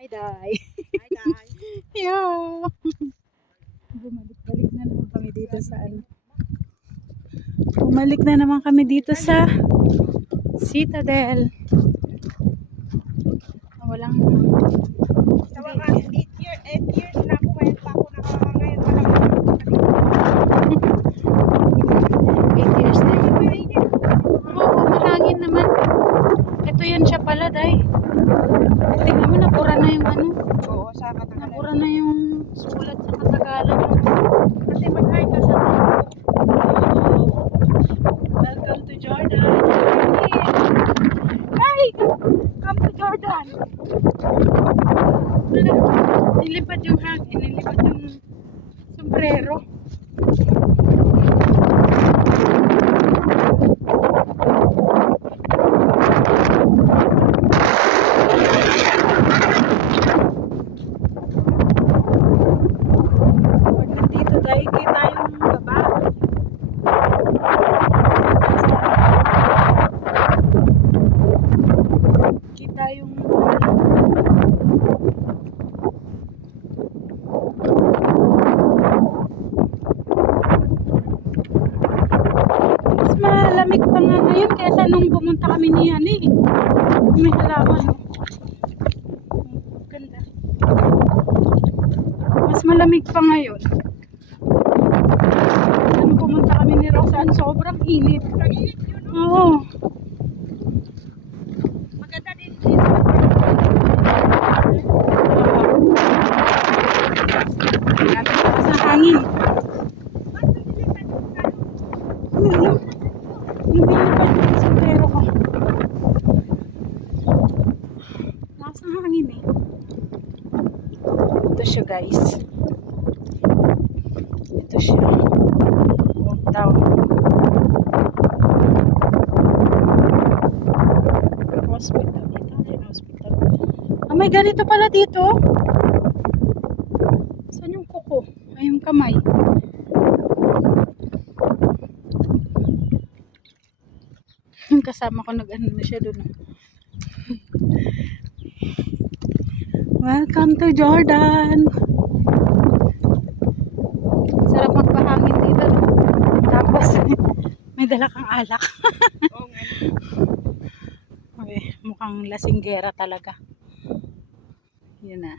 Hi, Day. Hi guys. Yo! Bumalik-balik na naman kami dito sa ano. Bumalik na naman kami dito sa Citadel. Walang... Sa wakas, 8 years na ako ngayon pa ako nakakangayot pa lang. 8 years na yun. Oo, malangin naman. Ito yan siya pala, Day. Tingnan mo, nabura na yung ano. Oo, sa katagalan. Nabura na yung sulat sa katagalan. Kasi mag-hi ka sa Welcome to Jordan. Hi! Come to Jordan. Nilipad yung hangin, nilipad yung sombrero. Dito dahil kita yung baba. Kita yung mas malamig pa nga ngayon kaysa nung pumunta kami ni Ani. May halaman. Ganda. Mas malamig pa ngayon. Nung pumunta kami ni Roxanne, sobrang init. Init yun, no? Oo. Maganda din dito. Lakas ng hangin. Yung binipad yung sombrero ko. Lakas ng hangin eh. Ito siya guys. Ito siya. Old Town. Hospital. Ito na yung hospital. Ah, may ganito pala dito. Saan yung kuko? Ay, yung kamay. Yung kasama ko nag-ano na siya doon. Welcome to Jordan. Sarap magpahangin dito. No? Tapos may dala kang alak. Oo nga. Okay, mukhang lasinggera talaga. Yun na.